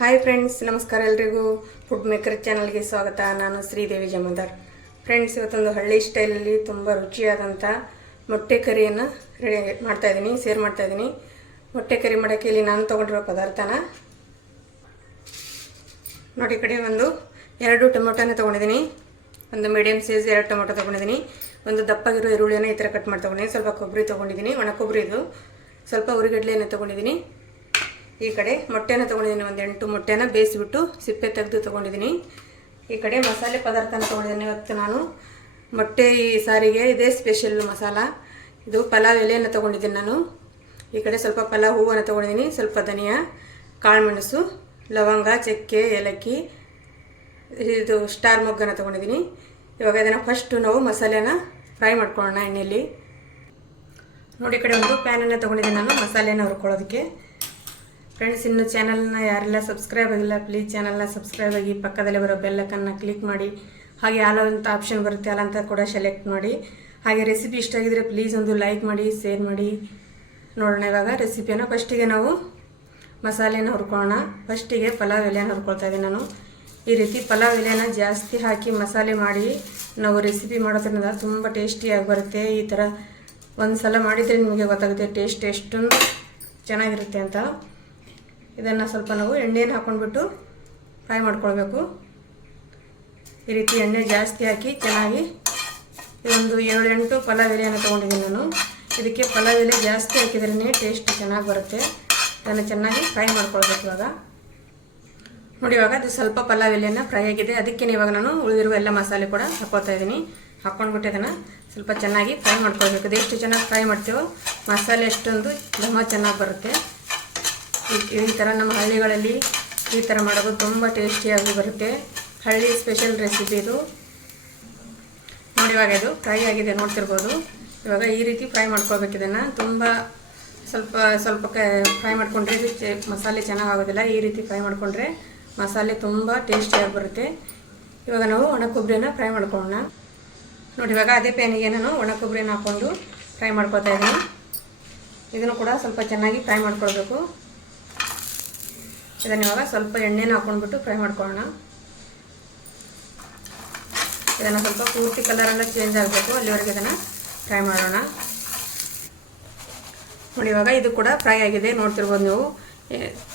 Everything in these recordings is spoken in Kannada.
ಹಾಯ್ ಫ್ರೆಂಡ್ಸ್ ನಮಸ್ಕಾರ ಎಲ್ರಿಗೂ. ಫುಡ್ ಮೇಕರ್ ಚಾನಲ್ಗೆ ಸ್ವಾಗತ. ನಾನು ಶ್ರೀದೇವಿ ಜಮದಾರ್ ಫ್ರೆಂಡ್ಸ್ ಇವತ್ತೊಂದು ಹಳ್ಳಿ ಸ್ಟೈಲಲ್ಲಿ ತುಂಬ ರುಚಿಯಾದಂಥ ಮೊಟ್ಟೆ ಕರಿಯನ್ನು ರೆಡಿ ಮಾಡ್ತಾಯಿದ್ದೀನಿ ಸೇರ್ ಮಾಡ್ತಾಯಿದ್ದೀನಿ ಮೊಟ್ಟೆ ಕರಿ ಮಾಡೋಕ್ಕೆ ಇಲ್ಲಿ ನಾನು ತೊಗೊಂಡಿರೋ ಪದಾರ್ಥನ. ನೋಡಿ ಕಡೆ ಒಂದು ಎರಡು ಟೊಮೊಟೊನ ತೊಗೊಂಡಿದ್ದೀನಿ. ಒಂದು ಮೀಡಿಯಮ್ ಸೈಜ್ ಎರಡು ಟೊಮೊಟೊ ತೊಗೊಂಡಿದ್ದೀನಿ. ಒಂದು ದಪ್ಪಗಿರೋ ಈರುಳ್ಳಿಯನ್ನು ಈ ಥರ ಕಟ್ ಮಾಡಿ ತೊಗೊಂಡಿದ್ದೀನಿ. ಸ್ವಲ್ಪ ಕೊಬ್ಬರಿ ತೊಗೊಂಡಿದ್ದೀನಿ. ಒಣ ಕೊಬ್ಬರಿ ಇದು. ಸ್ವಲ್ಪ ಉರಿಗಡ್ಲೆಯನ್ನು ತೊಗೊಂಡಿದ್ದೀನಿ. ಈ ಕಡೆ ಮೊಟ್ಟೆನ ತೊಗೊಂಡಿದ್ದೀನಿ, ಒಂದು ಎಂಟು ಮೊಟ್ಟೆನ ಬೇಯಿಸಿಬಿಟ್ಟು ಸಿಪ್ಪೆ ತೆಗೆದು ತೊಗೊಂಡಿದ್ದೀನಿ. ಈ ಕಡೆ ಮಸಾಲೆ ಪದಾರ್ಥನ ತೊಗೊಂಡಿದ್ದೀನಿ ಇವತ್ತು ನಾನು. ಮೊಟ್ಟೆ ಈ ಸಾರಿಗೆ, ಇದೇ ಸ್ಪೆಷಲ್ ಮಸಾಲ. ಇದು ಪಲಾವ್ ಎಲೆಯನ್ನು ತೊಗೊಂಡಿದ್ದೀನಿ ನಾನು. ಈ ಕಡೆ ಸ್ವಲ್ಪ ಪಲಾವ್ ಹೂವನ್ನು ತೊಗೊಂಡಿದ್ದೀನಿ, ಸ್ವಲ್ಪ ಧನಿಯಾ, ಕಾಳುಮೆಣಸು, ಲವಂಗ, ಚಕ್ಕೆ, ಏಲಕ್ಕಿ, ಇದು ಸ್ಟಾರ್ ಮೊಗ್ಗನ್ನು ತೊಗೊಂಡಿದ್ದೀನಿ. ಇವಾಗ ಇದನ್ನು ಫಸ್ಟು ನಾವು ಮಸಾಲೆನ ಫ್ರೈ ಮಾಡ್ಕೊಳ್ಳೋಣ ಎಣ್ಣೆಯಲ್ಲಿ ನೋಡಿ ಈ ಕಡೆ ಒಂದು ಪ್ಯಾನನ್ನು ತೊಗೊಂಡಿದ್ದೀನಿ ನಾನು, ಮಸಾಲೆನ ಹುರ್ಕೊಳ್ಳೋದಕ್ಕೆ. ಫ್ರೆಂಡ್ಸ್ ಇನ್ನು ಚಾನಲ್ನ ಯಾರೆಲ್ಲ ಸಬ್ಸ್ಕ್ರೈಬ್ ಆಗಿಲ್ಲ ಪ್ಲೀಸ್ ಚಾನಲ್ನ ಸಬ್ಸ್ಕ್ರೈಬ್ ಆಗಿ ಪಕ್ಕದಲ್ಲಿ ಬರೋ ಬೆಲ್ಲಕ್ಕನ್ನು ಕ್ಲಿಕ್ ಮಾಡಿ. ಹಾಗೆ ಅಂತ ಆಪ್ಷನ್ ಬರುತ್ತೆ ಅಲ್ಲಂತ ಕೂಡ ಸೆಲೆಕ್ಟ್ ಮಾಡಿ. ಹಾಗೆ ರೆಸಿಪಿ ಇಷ್ಟ ಆಗಿದ್ರೆ ಪ್ಲೀಸ್ ಒಂದು ಲೈಕ್ ಮಾಡಿ ಶೇರ್ ಮಾಡಿ. ನೋಡೋಣ ಇವಾಗ ರೆಸಿಪಿಯನ್ನು ಫಸ್ಟಿಗೆ ನಾವು ಮಸಾಲೆನ ಹುರ್ಕೊಳ್ಳೋಣ. ಫಸ್ಟಿಗೆ ಪಲಾವ್ ಎಲೆಯನ್ನು ಹುರ್ಕೊಳ್ತಾ ಇದ್ದೀನಿ ನಾನು. ಈ ರೀತಿ ಪಲಾವ್ ಎಲೆನ ಜಾಸ್ತಿ ಹಾಕಿ ಮಸಾಲೆ ಮಾಡಿ ನಾವು ರೆಸಿಪಿ ಮಾಡೋದ್ರಿಂದ ತುಂಬ ಟೇಸ್ಟಿಯಾಗಿ ಬರುತ್ತೆ. ಈ ಥರ ಒಂದು ಸಲ ಮಾಡಿದರೆ ನಿಮಗೆ ಗೊತ್ತಾಗುತ್ತೆ ಟೇಸ್ಟ್ ಎಷ್ಟು ಚೆನ್ನಾಗಿರುತ್ತೆ ಅಂತ. ಇದನ್ನು ಸ್ವಲ್ಪ ನಾವು ಎಣ್ಣೆಯನ್ನು ಹಾಕ್ಕೊಂಡ್ಬಿಟ್ಟು ಫ್ರೈ ಮಾಡ್ಕೊಳ್ಬೇಕು. ಈ ರೀತಿ ಎಣ್ಣೆ ಜಾಸ್ತಿ ಹಾಕಿ ಚೆನ್ನಾಗಿ ಇದೊಂದು ಏಳು ಎಂಟು ಪಲಾವ್ ಎಲೆಯನ್ನು ತೊಗೊಂಡಿದ್ದೀನಿ ನಾನು. ಇದಕ್ಕೆ ಪಲಾವ್ ಎಲೆ ಜಾಸ್ತಿ ಹಾಕಿದ್ರೇ ಟೇಸ್ಟ್ ಚೆನ್ನಾಗಿ ಬರುತ್ತೆ. ಅದನ್ನು ಚೆನ್ನಾಗಿ ಫ್ರೈ ಮಾಡ್ಕೊಳ್ಬೇಕು ಇವಾಗ. ನೋಡಿ, ಇವಾಗ ಅದು ಸ್ವಲ್ಪ ಪಲಾವ್ ಎಲೆಯನ್ನು ಫ್ರೈ ಆಗಿದೆ. ಅದಕ್ಕೆ ಇವಾಗ ನಾನು ಉಳಿದಿರುವ ಎಲ್ಲ ಮಸಾಲೆ ಕೂಡ ಹಾಕೋತಾ ಇದ್ದೀನಿ. ಹಾಕ್ಕೊಂಡ್ಬಿಟ್ಟು ಅದನ್ನು ಸ್ವಲ್ಪ ಚೆನ್ನಾಗಿ ಫ್ರೈ ಮಾಡ್ಕೊಳ್ಬೇಕು. ಎಷ್ಟು ಚೆನ್ನಾಗಿ ಫ್ರೈ ಮಾಡ್ತೀವೋ ಮಸಾಲೆ ಅಷ್ಟೊಂದು ಘಮ ಚೆನ್ನಾಗಿ ಬರುತ್ತೆ. ಈ- ಥರ ನಮ್ಮ ಹಳ್ಳಿಗಳಲ್ಲಿ ಈ ಥರ ಮಾಡೋದು ತುಂಬ ಟೇಸ್ಟಿಯಾಗಿ ಬರುತ್ತೆ. ಹಳ್ಳಿ ಸ್ಪೆಷಲ್ ರೆಸಿಪಿ ಇದು. ನೋಡಿ ಇವಾಗ ಇದು ಫ್ರೈ ಆಗಿದೆ, ನೋಡ್ತಿರ್ಬೋದು. ಇವಾಗ ಈ ರೀತಿ ಫ್ರೈ ಮಾಡ್ಕೊಳ್ಬೇಕು ಇದನ್ನು. ತುಂಬ ಸ್ವಲ್ಪ ಸ್ವಲ್ಪ ಕ ಫ್ರೈ ಮಾಡಿಕೊಂಡ್ರೆ ಇದು ಮಸಾಲೆ ಚೆನ್ನಾಗಾಗೋದಿಲ್ಲ. ಈ ರೀತಿ ಫ್ರೈ ಮಾಡಿಕೊಂಡ್ರೆ ಮಸಾಲೆ ತುಂಬ ಟೇಸ್ಟಿಯಾಗಿ ಬರುತ್ತೆ. ಇವಾಗ ನಾವು ಒಣ ಕೊಬ್ಬರಿನ ಫ್ರೈ ಮಾಡ್ಕೊಳ್ಳೋಣ. ನೋಡಿ ಇವಾಗ ಅದೇ ಪ್ಯಾನಿಗೆ ನಾನು ಒಣ ಕೊಬ್ಬರಿನ ಹಾಕ್ಕೊಂಡು ಫ್ರೈ ಮಾಡ್ಕೊತಾ ಇದ್ದೀನಿ. ಇದನ್ನು ಕೂಡ ಸ್ವಲ್ಪ ಚೆನ್ನಾಗಿ ಫ್ರೈ ಮಾಡ್ಕೊಳ್ಬೇಕು. ಇದನ್ನು ಇವಾಗ ಸ್ವಲ್ಪ ಎಣ್ಣೆನ ಹಾಕೊಂಡ್ಬಿಟ್ಟು ಫ್ರೈ ಮಾಡ್ಕೊಳ್ಳೋಣ. ಇದನ್ನು ಸ್ವಲ್ಪ ಪೂರ್ತಿ ಕಲರೆಲ್ಲ ಚೇಂಜ್ ಆಗಬೇಕು, ಅಲ್ಲಿವರೆಗೆ ಇದನ್ನು ಫ್ರೈ ಮಾಡೋಣ. ನೋಡಿ, ಇವಾಗ ಇದು ಕೂಡ ಫ್ರೈ ಆಗಿದೆ, ನೋಡ್ತಿರ್ಬೋದು ನೀವು.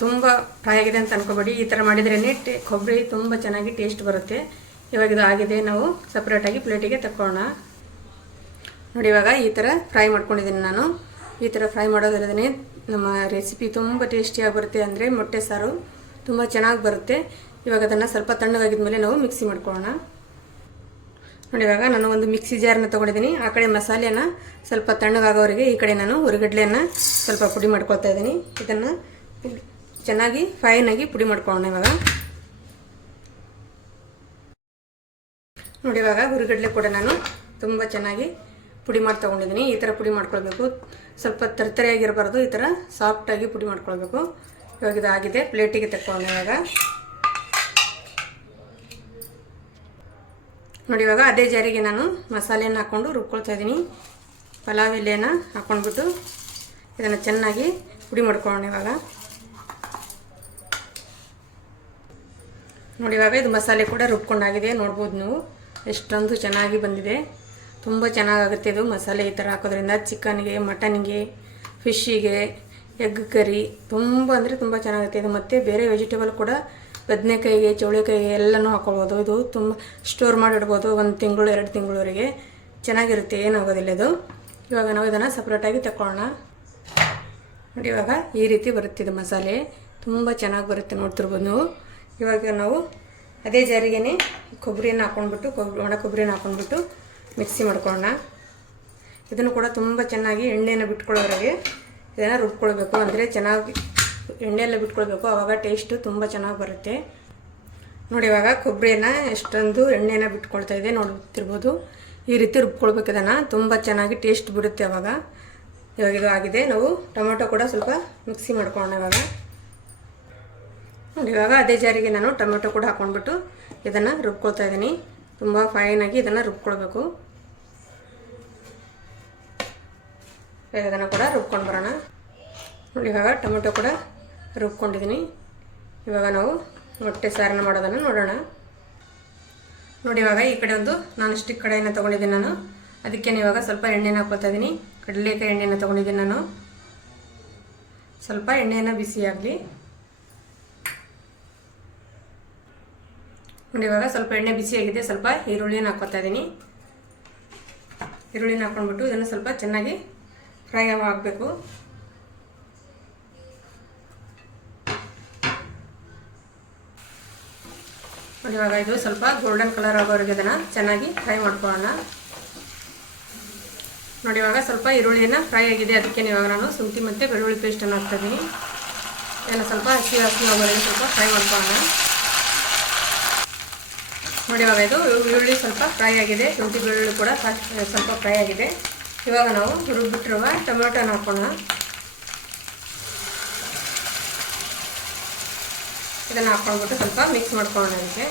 ತುಂಬ ಫ್ರೈ ಆಗಿದೆ ಅಂತ ಅನ್ಕೋಬೇಡಿ. ಈ ಥರ ಮಾಡಿದ್ರೇ ಟೇ ಕೊಬ್ಬರಿ ತುಂಬ ಚೆನ್ನಾಗಿ ಟೇಸ್ಟ್ ಬರುತ್ತೆ. ಇವಾಗ ಇದು ಆಗಿದೆ, ನಾವು ಸಪ್ರೇಟಾಗಿ ಪ್ಲೇಟಿಗೆ ತಕ್ಕೊಳ್ಳೋಣ. ನೋಡಿ, ಇವಾಗ ಈ ಥರ ಫ್ರೈ ಮಾಡ್ಕೊಂಡಿದ್ದೀನಿ ನಾನು. ಈ ಥರ ಫ್ರೈ ಮಾಡೋದ್ರದೇ ನಮ್ಮ ರೆಸಿಪಿ ತುಂಬ ಟೇಸ್ಟಿಯಾಗಿ ಬರುತ್ತೆ ಅಂದರೆ ಮೊಟ್ಟೆ ಸಾರು ತುಂಬ ಚೆನ್ನಾಗಿ ಬರುತ್ತೆ. ಇವಾಗ ಅದನ್ನು ಸ್ವಲ್ಪ ತಣ್ಣಗಾಗಿದ ಮೇಲೆ ನಾವು ಮಿಕ್ಸಿ ಮಾಡ್ಕೊಳ್ಳೋಣ. ನೋಡಿ, ಇವಾಗ ನಾನು ಒಂದು ಮಿಕ್ಸಿ ಜಾರನ್ನ ತೊಗೊಂಡಿದ್ದೀನಿ. ಆ ಕಡೆ ಮಸಾಲೆನ ಸ್ವಲ್ಪ ತಣ್ಣಗಾಗೋವರೆಗೆ ಈ ಕಡೆ ನಾನು ಹುರಿಗಡ್ಲೆಯನ್ನು ಸ್ವಲ್ಪ ಪುಡಿ ಮಾಡ್ಕೊಳ್ತಾ ಇದ್ದೀನಿ. ಇದನ್ನು ಚೆನ್ನಾಗಿ ಫೈನಾಗಿ ಪುಡಿ ಮಾಡ್ಕೊಳ್ಳೋಣ ಇವಾಗ. ನೋಡಿ, ಇವಾಗ ಹುರಿಗಡ್ಲೆ ಕೂಡ ನಾನು ತುಂಬ ಚೆನ್ನಾಗಿ ಪುಡಿ ಮಾಡಿ ತೊಗೊಂಡಿದ್ದೀನಿ. ಈ ಥರ ಪುಡಿ ಮಾಡ್ಕೊಳ್ಬೇಕು. ಸ್ವಲ್ಪ ತರ್ತರಿಯಾಗಿರಬಾರ್ದು. ಈ ಥರ ಸಾಫ್ಟಾಗಿ ಪುಡಿ ಮಾಡ್ಕೊಳ್ಬೇಕು. ಇವಾಗ ಇದು ಆಗಿದೆ ಪ್ಲೇಟಿಗೆ ತಕ್ಕೊಂಡು ಇವಾಗ. ನೋಡಿ, ಇವಾಗ ಅದೇ ಜಾರಿಗೆ ನಾನು ಮಸಾಲೆಯನ್ನು ಹಾಕ್ಕೊಂಡು ರುಬ್ಕೊಳ್ತಾ ಇದ್ದೀನಿ. ಪಲಾವ್ ಎಲೆಯನ್ನು ಹಾಕ್ಕೊಂಡ್ಬಿಟ್ಟು ಇದನ್ನು ಚೆನ್ನಾಗಿ ಪುಡಿ ಮಾಡ್ಕೊಳ್ಳೋಣ ಇವಾಗ. ನೋಡಿ, ಇವಾಗ ಇದು ಮಸಾಲೆ ಕೂಡ ರುಬ್ಕೊಂಡಾಗಿದೆ. ನೋಡ್ಬೋದು ನೀವು. ಎಷ್ಟೊಂದು ಚೆನ್ನಾಗಿ ಬಂದಿದೆ. ತುಂಬ ಚೆನ್ನಾಗಾಗುತ್ತೆ ಇದು. ಮಸಾಲೆ ಈ ಥರ ಹಾಕೋದ್ರಿಂದ ಚಿಕನ್ಗೆ, ಮಟನ್ಗೆ ಫಿಶ್ಶಿಗೆ ಎಗ್ ಕರಿ ತುಂಬ ಅಂದರೆ ತುಂಬ ಚೆನ್ನಾಗುತ್ತೆ ಇದು. ಮತ್ತು ಬೇರೆ ವೆಜಿಟೇಬಲ್ ಕೂಡ ಬದನೆಕಾಯಿಗೆ, ಚೌಳಿಕಾಯಿಗೆ ಎಲ್ಲನೂ ಹಾಕೊಳ್ಬೋದು. ಇದು ತುಂಬ ಸ್ಟೋರ್ ಮಾಡಿಡ್ಬೋದು ಒಂದು ತಿಂಗಳು, ಎರಡು ತಿಂಗಳವರೆಗೆ. ಚೆನ್ನಾಗಿರುತ್ತೆ, ಏನಾಗೋದಿಲ್ಲ ಇದು. ಇವಾಗ ನಾವು ಇದನ್ನು ಸಪ್ರೇಟಾಗಿ ತಗೊಳ್ಳೋಣ ನೋಡಿ ಇವಾಗ ಈ ರೀತಿ ಬರುತ್ತೆ ಇದು ಮಸಾಲೆ. ತುಂಬ ಚೆನ್ನಾಗಿ ಬರುತ್ತೆ ನೋಡ್ತಿರ್ಬೋದು ನೀವು. ಇವಾಗ ನಾವು ಅದೇ ಜಾರಿಗೆನೆ ಕೊಬ್ಬರಿಯನ್ನು ಹಾಕ್ಕೊಂಡ್ಬಿಟ್ಟು ಕೊಬ್ಬರಿ ಒಣ ಕೊಬ್ಬರಿನ ಹಾಕ್ಕೊಂಡ್ಬಿಟ್ಟು ಮಿಕ್ಸಿ ಮಾಡ್ಕೊಳ್ಳೋಣ. ಇದನ್ನು ಕೂಡ ತುಂಬ ಚೆನ್ನಾಗಿ ಎಣ್ಣೆನ ಬಿಟ್ಕೊಳ್ಳೋವರೆಗೆ ಇದನ್ನು ರುಬ್ಕೊಳ್ಬೇಕು. ಅಂದರೆ ಚೆನ್ನಾಗಿ ಎಣ್ಣೆಯೆಲ್ಲ ಬಿಟ್ಕೊಳ್ಬೇಕು. ಆವಾಗ ಟೇಸ್ಟು ತುಂಬ ಚೆನ್ನಾಗಿ ಬರುತ್ತೆ. ನೋಡಿ, ಇವಾಗ ಕೊಬ್ಬರಿನ ಎಷ್ಟೊಂದು ಎಣ್ಣೆನ ಬಿಟ್ಕೊಳ್ತಾ ಇದೆ ನೋಡ್ತಿರ್ಬೋದು ಈ ರೀತಿ ರುಬ್ಕೊಳ್ಬೇಕು ಇದನ್ನು. ತುಂಬ ಚೆನ್ನಾಗಿ ಟೇಸ್ಟ್ ಬಿಡುತ್ತೆ ಅವಾಗ. ಇವಾಗ ಇದು ಆಗಿದೆ. ನಾವು ಟೊಮೆಟೊ ಕೂಡ ಸ್ವಲ್ಪ ಮಿಕ್ಸಿ ಮಾಡ್ಕೊಳ್ಳೋಣ ಇವಾಗ. ನೋಡಿ, ಇವಾಗ ಅದೇ ಜಾರಿಗೆ ನಾನು ಟೊಮೆಟೊ ಕೂಡ ಹಾಕ್ಕೊಂಡ್ಬಿಟ್ಟು ಇದನ್ನು ರುಬ್ಕೊಳ್ತಾ ಇದ್ದೀನಿ. ತುಂಬ ಫೈನಾಗಿ ಇದನ್ನು ರುಬ್ಕೊಳ್ಬೇಕು. ಇದನ್ನು ಕೂಡ ರುಬ್ಕೊಂಡು ಬರೋಣ. ನೋಡಿ, ಇವಾಗ ಟೊಮೆಟೊ ಕೂಡ ರುಬ್ಕೊಂಡಿದ್ದೀನಿ ಇವಾಗ ನಾವು ಮೊಟ್ಟೆ ಸಾರನ್ನ ಮಾಡೋದನ್ನು ನೋಡೋಣ. ನೋಡಿ, ಇವಾಗ ಈ ಕಡೆ ಒಂದು ನಾನ್ ಸ್ಟಿಕ್ ಕಡೆಯನ್ನು ತೊಗೊಂಡಿದ್ದೀನಿ ನಾನು. ಅದಕ್ಕೆ ಇವಾಗ ಸ್ವಲ್ಪ ಎಣ್ಣೆನ ಹಾಕ್ಕೊತಾ ಇದ್ದೀನಿ ಕಡಲೆಕಾಯಿ ಎಣ್ಣೆನ ತೊಗೊಂಡಿದ್ದೀನಿ ನಾನು. ಸ್ವಲ್ಪ ಎಣ್ಣೆಯನ್ನು ಬಿಸಿ ಆಗಲಿ. ನೋಡಿ, ಇವಾಗ ಸ್ವಲ್ಪ ಎಣ್ಣೆ ಬಿಸಿಯಾಗಿದೆ ಸ್ವಲ್ಪ ಈರುಳ್ಳಿನ ಹಾಕ್ಕೊತಾ ಇದ್ದೀನಿ ಈರುಳ್ಳಿನ ಹಾಕ್ಕೊಂಡ್ಬಿಟ್ಟು ಇದನ್ನು ಸ್ವಲ್ಪ ಚೆನ್ನಾಗಿ ಫ್ರೈ ಆಗಬೇಕು ಇವಾಗ ಇದು ಸ್ವಲ್ಪ ಗೋಲ್ಡನ್ ಕಲರ್ ಆಗೋವರೆಗೆ ಅದನ್ನು ಚೆನ್ನಾಗಿ ಫ್ರೈ ಮಾಡ್ಕೊಳ್ಳೋಣ. ನೋಡಿ, ಇವಾಗ ಸ್ವಲ್ಪ ಈರುಳ್ಳಿಯನ್ನು ಫ್ರೈ ಆಗಿದೆ. ಅದಕ್ಕೆ ಇವಾಗ ನಾನು ಶುಂಠಿ ಮತ್ತು ಬೆಳ್ಳುಳ್ಳಿ ಪೇಸ್ಟನ್ನು ಹಾಕ್ತಾಯಿದ್ದೀನಿ ಇದನ್ನು ಸ್ವಲ್ಪ ಹಸಿ ಹಸಿ ಆಗೋವರೆಗೆ ಸ್ವಲ್ಪ ಫ್ರೈ ಮಾಡ್ಕೊಳ್ಳೋಣ. ನೋಡಿ, ಇವಾಗ ಇದು ಈರುಳ್ಳಿ ಸ್ವಲ್ಪ ಫ್ರೈ ಆಗಿದೆ. ಶುಂಠಿ ಬೆಳ್ಳುಳ್ಳಿ ಕೂಡ ಸ್ವಲ್ಪ ಫ್ರೈ ಆಗಿದೆ. ಇವಾಗ ನಾವು ರುಬ್ಬಿಟ್ಟಿರುವ ಟೊಮೆಟೊನ ಹಾಕೋಣ. ಇದನ್ನು ಹಾಕೊಂಡ್ಬಿಟ್ಟು ಸ್ವಲ್ಪ ಮಿಕ್ಸ್ ಮಾಡ್ಕೊಳ್ಳೋಣ ಅದಕ್ಕೆ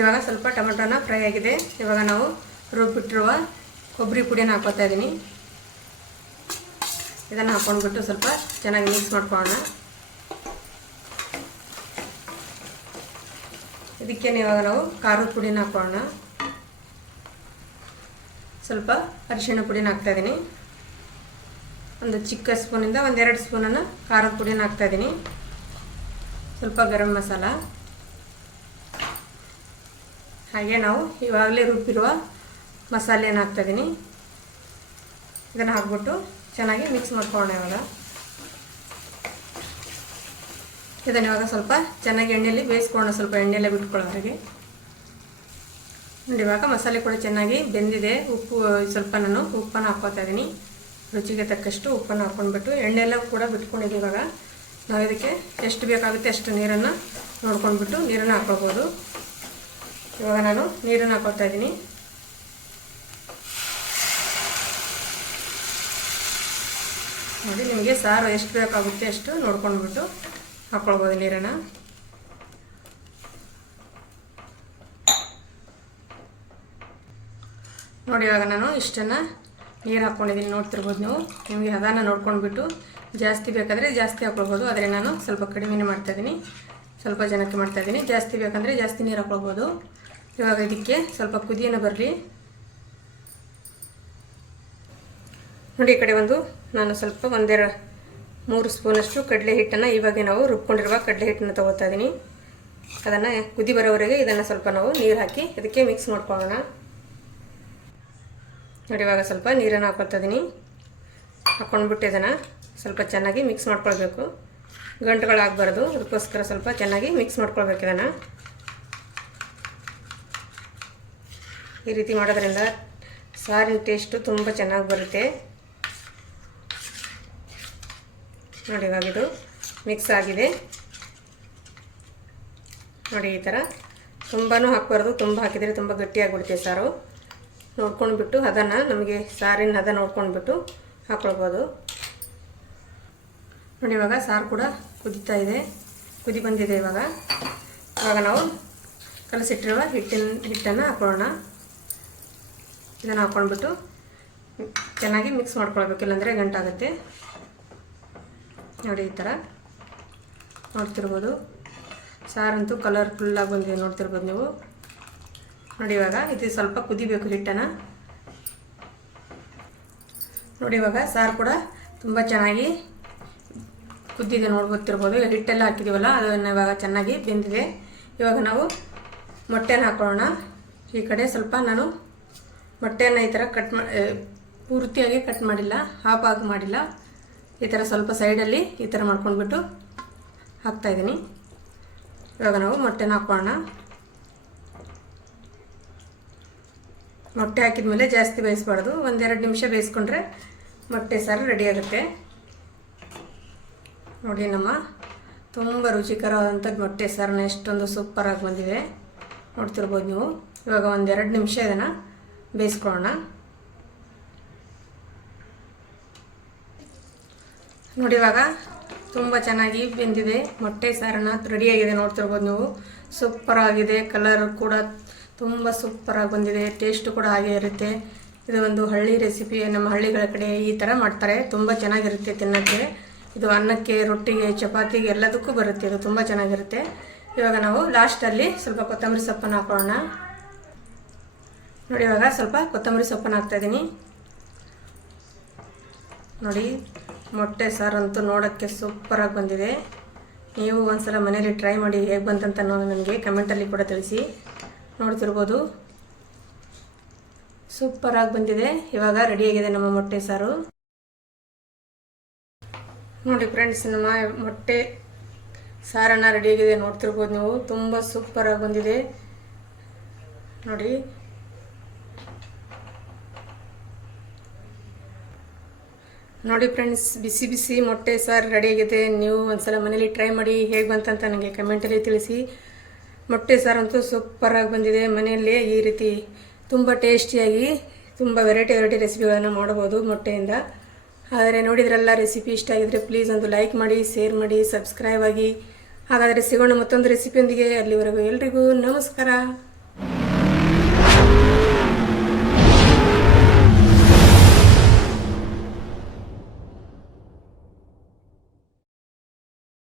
ಇವಾಗ ಸ್ವಲ್ಪ ಟೊಮೆಟೊನ ಫ್ರೈ ಆಗಿದೆ. ಇವಾಗ ನಾವು ರುಬ್ಬಿಟ್ಟಿರುವ ಕೊಬ್ಬರಿ ಪುಡಿನ ಹಾಕೋತಾ ಇದ್ದೀನಿ ಇದನ್ನು ಹಾಕ್ಕೊಂಡ್ಬಿಟ್ಟು ಸ್ವಲ್ಪ ಚೆನ್ನಾಗಿ ಮಿಕ್ಸ್ ಮಾಡ್ಕೊಳ್ಳೋಣ. ಇದಕ್ಕೆ ಇವಾಗ ನಾವು ಖಾರದ ಪುಡಿನ ಹಾಕೋಣ ಸ್ವಲ್ಪ ಅರಿಶಿಣ ಪುಡಿನ ಹಾಕ್ತಾಯಿದ್ದೀನಿ ಒಂದು ಚಿಕ್ಕ ಸ್ಪೂನಿಂದ ಒಂದೆರಡು ಸ್ಪೂನನ್ನು ಖಾರದ ಪುಡಿನ ಹಾಕ್ತಾಯಿದ್ದೀನಿ ಸ್ವಲ್ಪ ಗರಂ ಮಸಾಲ. ಹಾಗೆ ನಾವು ಇವಾಗಲೇ ರುಬ್ಬಿರುವ ಮಸಾಲೆಯನ್ನು ಹಾಕ್ತಾಯಿದ್ದೀನಿ ಇದನ್ನು ಹಾಕ್ಬಿಟ್ಟು ಚೆನ್ನಾಗಿ ಮಿಕ್ಸ್ ಮಾಡ್ಕೊಳ್ಳೋಣ ಇವಾಗ. ಇದನ್ನು ಇವಾಗ ಸ್ವಲ್ಪ ಚೆನ್ನಾಗಿ ಎಣ್ಣೆಯಲ್ಲಿ ಬೇಯಿಸ್ಕೊಳ್ಳೋಣ, ಸ್ವಲ್ಪ ಎಣ್ಣೆಯಲ್ಲೇ ಬಿಟ್ಕೊಳ್ಳೋವರೆಗೆ ನೋಡಿ, ಇವಾಗ ಮಸಾಲೆ ಕೂಡ ಚೆನ್ನಾಗಿ ಬೆಂದಿದೆ. ಉಪ್ಪು, ಸ್ವಲ್ಪ ನಾನು ಉಪ್ಪನ್ನು ಹಾಕೋತಾ ಇದ್ದೀನಿ ರುಚಿಗೆ ತಕ್ಕಷ್ಟು ಉಪ್ಪನ್ನು ಹಾಕ್ಕೊಂಡ್ಬಿಟ್ಟು ಎಣ್ಣೆಲ್ಲ ಕೂಡ ಬಿಟ್ಕೊಂಡಿದ್ದೀವಿ ಇವಾಗ. ನಾವು ಇದಕ್ಕೆ ಎಷ್ಟು ಬೇಕಾಗುತ್ತೆ ಅಷ್ಟು ನೀರನ್ನು ನೋಡ್ಕೊಂಡ್ಬಿಟ್ಟು ನೀರನ್ನು ಹಾಕ್ಕೊಳ್ಬೋದು ಇವಾಗ ನಾನು ನೀರನ್ನು ಹಾಕೋತಾ ಇದ್ದೀನಿ ನೋಡಿ, ನಿಮಗೆ ಸಾರು ಎಷ್ಟು ಬೇಕಾಗುತ್ತೆ ಅಷ್ಟು ನೋಡ್ಕೊಂಡ್ಬಿಟ್ಟು ಹಾಕ್ಕೊಳ್ಬೋದು ನೀರನ್ನು ನೋಡಿ, ಇವಾಗ ನಾನು ಇಷ್ಟನ್ನು ನೀರು ಹಾಕ್ಕೊಂಡಿದ್ದೀನಿ ನೋಡ್ತಿರ್ಬೋದು ನೀವು. ನಿಮಗೆ ಅದನ್ನು ನೋಡ್ಕೊಂಡ್ಬಿಟ್ಟು ಜಾಸ್ತಿ ಬೇಕಾದರೆ ಜಾಸ್ತಿ ಹಾಕ್ಕೊಳ್ಬೋದು ಆದರೆ ನಾನು ಸ್ವಲ್ಪ ಕಡಿಮೆನೇ ಮಾಡ್ತಾಯಿದ್ದೀನಿ ಸ್ವಲ್ಪ ಜನಕ್ಕೆ ಮಾಡ್ತಾಯಿದ್ದೀನಿ ಜಾಸ್ತಿ ಬೇಕಂದರೆ ಜಾಸ್ತಿ ನೀರು ಹಾಕ್ಕೊಳ್ಬೋದು ಇವಾಗ ಇದಕ್ಕೆ ಸ್ವಲ್ಪ ಕುದಿಯನ್ನು ಬರಲಿ. ನೋಡಿ, ಈ ಕಡೆ ಒಂದು, ನಾನು ಸ್ವಲ್ಪ ಒಂದೆರಡು ಮೂರು ಸ್ಪೂನಷ್ಟು ಕಡಲೆ ಹಿಟ್ಟನ್ನು ಇವಾಗ ನಾವು ರುಬ್ಕೊಂಡಿರುವ ಕಡಲೆ ಹಿಟ್ಟನ್ನು ತೊಗೋತಾ ಇದ್ದೀನಿ ಅದನ್ನು ಕುದಿ ಬರೋವರೆಗೆ ಇದನ್ನು ಸ್ವಲ್ಪ ನಾವು ನೀರು ಹಾಕಿ ಅದಕ್ಕೆ ಮಿಕ್ಸ್ ಮಾಡ್ಕೊಳ್ಳೋಣ. ನೋಡಿ, ಇವಾಗ ಸ್ವಲ್ಪ ನೀರನ್ನು ಹಾಕೊಳ್ತಾ ಇದ್ದೀನಿ ಹಾಕ್ಕೊಂಡ್ಬಿಟ್ಟು ಇದನ್ನು ಸ್ವಲ್ಪ ಚೆನ್ನಾಗಿ ಮಿಕ್ಸ್ ಮಾಡ್ಕೊಳ್ಬೇಕು. ಗಂಟುಗಳಾಗಬಾರ್ದು ಅದಕ್ಕೋಸ್ಕರ ಸ್ವಲ್ಪ ಚೆನ್ನಾಗಿ ಮಿಕ್ಸ್ ಮಾಡ್ಕೊಳ್ಬೇಕು ಇದನ್ನು. ಈ ರೀತಿ ಮಾಡೋದ್ರಿಂದ ಸಾರಿನ ಟೇಸ್ಟು ತುಂಬ ಚೆನ್ನಾಗಿ ಬರುತ್ತೆ. ನೋಡಿ ಇವಾಗ ಇದು ಮಿಕ್ಸ್ ಆಗಿದೆ. ನೋಡಿ ಈ ಥರ ತುಂಬಾ ಹಾಕ್ಬಾರ್ದು. ತುಂಬ ಹಾಕಿದರೆ ತುಂಬ ಗಟ್ಟಿಯಾಗಿಬಿಡುತ್ತೆ ಸಾರು. ನೋಡ್ಕೊಂಡ್ಬಿಟ್ಟು ಅದನ್ನು ನಮಗೆ ಸಾರಿನ ಹದ ನೋಡ್ಕೊಂಡ್ಬಿಟ್ಟು ಹಾಕ್ಕೊಳ್ಬೋದು ನೋಡಿ ಇವಾಗ ಸಾರು ಕೂಡ ಕುದಿತಾ ಇದೆ. ಕುದಿ ಬಂದಿದೆ ಇವಾಗ. ಇವಾಗ ನಾವು ಕಲಸಿಟ್ಟಿರುವ ಹಿಟ್ಟಿನ, ಹಿಟ್ಟನ್ನು ಹಾಕೊಳ್ಳೋಣ. ಇದನ್ನು ಹಾಕ್ಕೊಂಡ್ಬಿಟ್ಟು ಚೆನ್ನಾಗಿ ಮಿಕ್ಸ್ ಮಾಡ್ಕೊಳ್ಬೇಕು. ಇಲ್ಲಾಂದರೆ ಗಂಟಾಗುತ್ತೆ. ನೋಡಿ ಈ ಥರ ನೋಡ್ತಿರ್ಬೋದು. ಸಾರಂತೂ ಕಲರ್ಫುಲ್ಲಾಗಿ ಬಂದಿದೆ, ನೋಡ್ತಿರ್ಬೋದು ನೀವು. ನೋಡಿ ಇವಾಗ, ಇದು ಸ್ವಲ್ಪ ಕುದಿಬೇಕು ಹಿಟ್ಟನ್ನು. ನೋಡಿ ಇವಾಗ ಸಾರು ಕೂಡ ತುಂಬ ಚೆನ್ನಾಗಿ ಕುದ್ದಿದೆ ನೋಡ್ಬೋತಿರ್ಬೋದು ಹಿಟ್ಟೆಲ್ಲ ಹಾಕಿದ್ದೀವಲ್ಲ ಅದನ್ನು ಇವಾಗ ಚೆನ್ನಾಗಿ ಬೆಂದಿದೆ. ಇವಾಗ ನಾವು ಮೊಟ್ಟೆನ ಹಾಕೊಳ್ಳೋಣ. ಈ ಕಡೆ ಸ್ವಲ್ಪ ನಾನು ಮೊಟ್ಟೆಯನ್ನು ಈ ಥರ ಕಟ್ ಮಾ ಪೂರ್ತಿಯಾಗಿ ಕಟ್ ಮಾಡಿಲ್ಲ ಹಾಫ್ ಆಗಿ ಮಾಡಿಲ್ಲ. ಈ ಥರ ಸ್ವಲ್ಪ ಸೈಡಲ್ಲಿ ಈ ಥರ ಮಾಡ್ಕೊಂಡ್ಬಿಟ್ಟು ಹಾಕ್ತಾಯಿದ್ದೀನಿ ಇವಾಗ ನಾವು ಮೊಟ್ಟೆನ ಹಾಕೋಣ ಮೊಟ್ಟೆ ಹಾಕಿದ ಮೇಲೆ ಜಾಸ್ತಿ ಬೇಯಿಸ್ಬಾರ್ದು. ಒಂದೆರಡು ನಿಮಿಷ ಬೇಯಿಸ್ಕೊಂಡ್ರೆ ಮೊಟ್ಟೆ ಸಾರು ರೆಡಿ ಆಗುತ್ತೆ. ನೋಡಿ ನಮ್ಮ ತುಂಬ ರುಚಿಕರವಾದಂಥ ಮೊಟ್ಟೆ ಸಾರನ್ನ ಎಷ್ಟೊಂದು ಸೂಪರಾಗಿ ಬಂದಿದೆ. ನೋಡ್ತಿರ್ಬೋದು ನೀವು. ಇವಾಗ ಒಂದೆರಡು ನಿಮಿಷ ಇದನ್ನು ಬೇಯಿಸ್ಕೊಳ್ಳೋಣ. ನೋಡಿ ಇವಾಗ ತುಂಬ ಚೆನ್ನಾಗಿ ಬೆಂದಿದೆ. ಮೊಟ್ಟೆ ಸಾರನ್ನ ರೆಡಿಯಾಗಿದೆ ನೋಡ್ತಿರ್ಬೋದು ನೀವು. ಸೂಪರ್ ಆಗಿದೆ. ಕಲರ್ ಕೂಡ ತುಂಬ ಸೂಪರಾಗಿ ಬಂದಿದೆ. ಟೇಸ್ಟ್ ಕೂಡ ಹಾಗೆ ಇರುತ್ತೆ. ಇದು ಒಂದು ಹಳ್ಳಿ ರೆಸಿಪಿ ನಮ್ಮ ಹಳ್ಳಿಗಳ ಕಡೆ ಈ ಥರ ಮಾಡ್ತಾರೆ. ತುಂಬ ಚೆನ್ನಾಗಿರುತ್ತೆ ತಿನ್ನೋಕ್ಕೆ. ಇದು ಅನ್ನಕ್ಕೆ, ರೊಟ್ಟಿಗೆ, ಚಪಾತಿಗೆ ಎಲ್ಲದಕ್ಕೂ ಬರುತ್ತೆ. ಇದು ತುಂಬ ಚೆನ್ನಾಗಿರುತ್ತೆ. ಇವಾಗ ನಾವು ಲಾಸ್ಟಲ್ಲಿ ಸ್ವಲ್ಪ ಕೊತ್ತಂಬರಿ ಸೊಪ್ಪನ್ನು ಹಾಕೋಣ. ನೋಡಿ, ಇವಾಗ ಸ್ವಲ್ಪ ಕೊತ್ತಂಬರಿ ಸೊಪ್ಪನ್ನು ಹಾಕ್ತಾಯಿದ್ದೀನಿ ನೋಡಿ ಮೊಟ್ಟೆ ಸಾರಂತೂ ನೋಡೋಕ್ಕೆ ಸೂಪರಾಗಿ ಬಂದಿದೆ. ನೀವು ಒಂದ್ಸಲ ಮನೇಲಿ ಟ್ರೈ ಮಾಡಿ ಹೇಗೆ ಬಂತಂತ ನನಗೆ ಕಮೆಂಟಲ್ಲಿ ಕೂಡ ತಿಳಿಸಿ. ನೋಡ್ತಿರ್ಬೋದು. ಸೂಪರಾಗಿ ಬಂದಿದೆ. ಇವಾಗ ರೆಡಿಯಾಗಿದೆ ನಮ್ಮ ಮೊಟ್ಟೆ ಸಾರು. ನೋಡಿ ಫ್ರೆಂಡ್ಸ್ ನಮ್ಮ ಮೊಟ್ಟೆ ಸಾರನ್ನು ರೆಡಿಯಾಗಿದೆ ನೋಡ್ತಿರ್ಬೋದು ನೀವು. ತುಂಬ ಸೂಪರಾಗಿ ಬಂದಿದೆ. ನೋಡಿ. ನೋಡಿ ಫ್ರೆಂಡ್ಸ್ ಬಿಸಿ ಬಿಸಿ ಮೊಟ್ಟೆ ಸಾರು ರೆಡಿಯಾಗಿದೆ ನೀವು ಒಂದ್ಸಲ ಮನೇಲಿ ಟ್ರೈ ಮಾಡಿ ಹೇಗೆ ಬಂತಂತ ನನಗೆ ಕಮೆಂಟಲ್ಲಿ ತಿಳಿಸಿ. ಮೊಟ್ಟೆ ಸಾರಂತೂ ಸೂಪರಾಗಿ ಬಂದಿದೆ. ಮನೆಯಲ್ಲಿ ಈ ರೀತಿ ತುಂಬ ಟೇಸ್ಟಿಯಾಗಿ ತುಂಬ ವೆರೈಟಿ ವೆರೈಟಿ ರೆಸಿಪಿಗಳನ್ನು ಮಾಡಬಹುದು ಮೊಟ್ಟೆಯಿಂದ. ಆದರೆ ನೋಡಿದ್ರೆಲ್ಲ ರೆಸಿಪಿ ಇಷ್ಟ ಆಗಿದ್ರೆ ಪ್ಲೀಸ್ ಒಂದು ಲೈಕ್ ಮಾಡಿ ಶೇರ್ ಮಾಡಿ ಸಬ್ಸ್ಕ್ರೈಬ್ ಆಗಿ. ಹಾಗಾದರೆ ಸಿಗೋಣ ಮತ್ತೊಂದು ರೆಸಿಪಿಯೊಂದಿಗೆ ಅಲ್ಲಿವರೆಗೂ ಎಲ್ರಿಗೂ ನಮಸ್ಕಾರ.